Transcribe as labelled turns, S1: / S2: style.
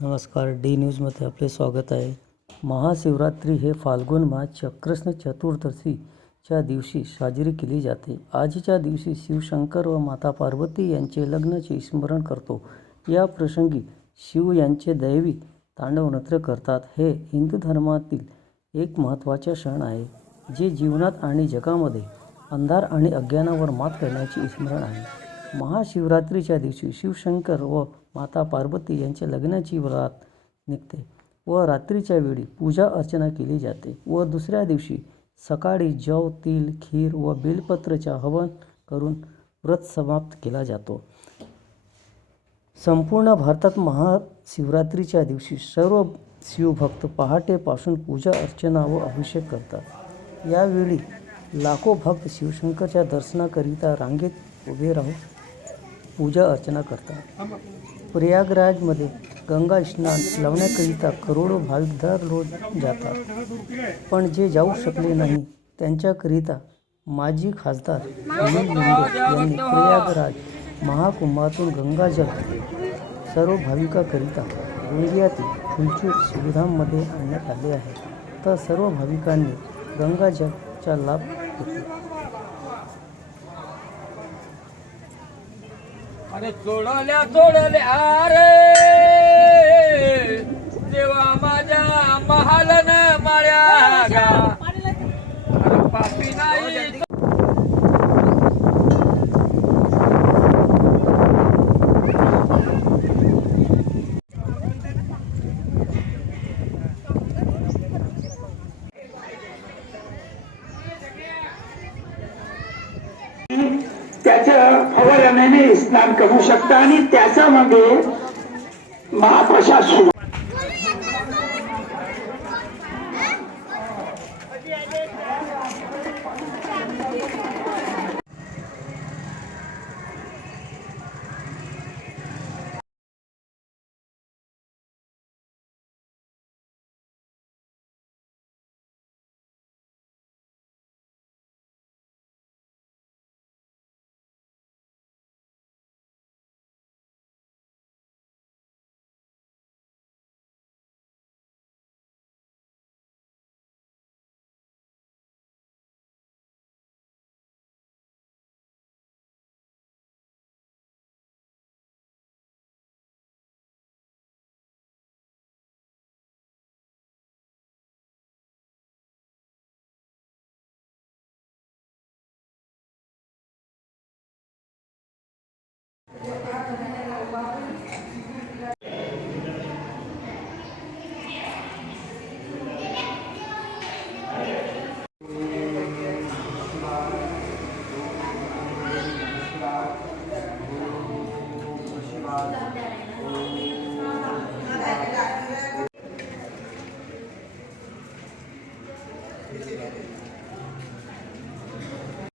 S1: नमस्कार डी न्यूजमध्ये आपले स्वागत आहे. महाशिवरात्री हे फाल्गुन मास चक्रष्ण चतुर्दशीच्या दिवशी साजरी केली जाते. आजच्या दिवशी शिवशंकर व माता पार्वती यांचे लग्नाचे स्मरण करतो. या प्रसंगी शिव यांचे दैवी तांडव नृत्य करतात. हे हिंदू धर्मातील एक महत्त्वाचा सण आहे जे जीवनात आणि जगामध्ये अंधार आणि अज्ञानावर मात करण्याचे स्मरण आहे. महाशिवरात्रीच्या दिवशी शिवशंकर व माता पार्वती यांच्या लग्नाची रात निघते व रात्रीच्या वेळी पूजा अर्चना केली जाते व दुसऱ्या दिवशी सकाळी जव तिल खीर व बेलपत्रच्या हवन करून व्रत समाप्त केला जातो. संपूर्ण भारतात महाशिवरात्रीच्या दिवशी सर्व शिवभक्त पहाटेपासून पूजा अर्चना व अभिषेक करतात. यावेळी लाखो भक्त शिवशंकरच्या दर्शनाकरिता रांगेत उभे राहून पूजा अर्चना करतात. प्रयागराजमध्ये गंगा स्नान लावण्याकरिता करोडो भाविक दररोज जातात. पण जे जाऊ शकले नाही त्यांच्याकरिता माजी खासदार अनिल मुंडे यांनी प्रयागराज महाकुंभातून गंगाजल सर्व भाविकाकरिता गोंदियातील फुलचूर सुविधांमध्ये आणण्यात आले आहे. तर सर्व भाविकांनी गंगाजलचा लाभ घेतला.
S2: अरे चोडल्या चोडल्या रे देवा माझ्या महालन माळ्या गा. अरे पापी नाही.
S3: त्याचं फवारण्याने स्नान करू शकता आणि त्याच्यामध्ये महाप्रसाद सुरू Thank you.